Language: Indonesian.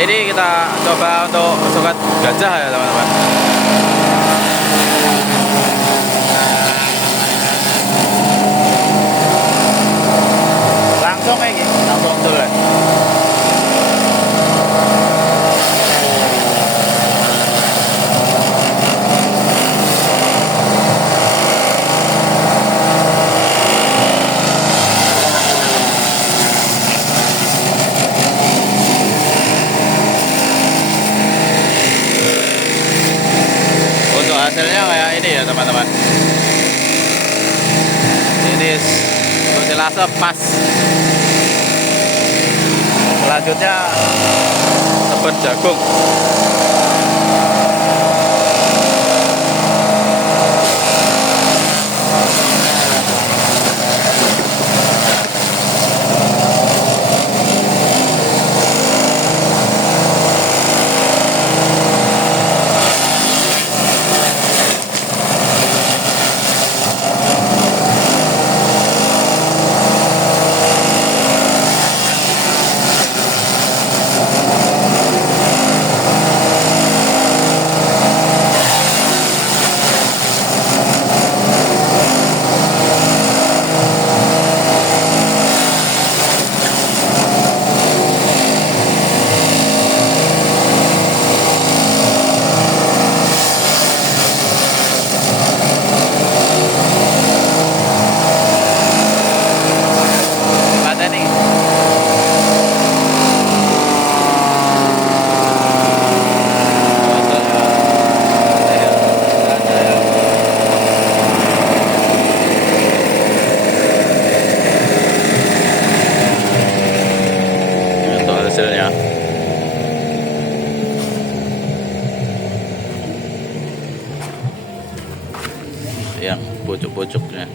Kali ini kita coba untuk sokat gajah ya teman-teman. Langsung kayak gini, langsung dulu ya. Untuk hasilnya kayak ini ya teman-teman. Ini untuk silase pas. Selanjutnya tebet jagung. Hasilnya yang pucuk-pucuknya.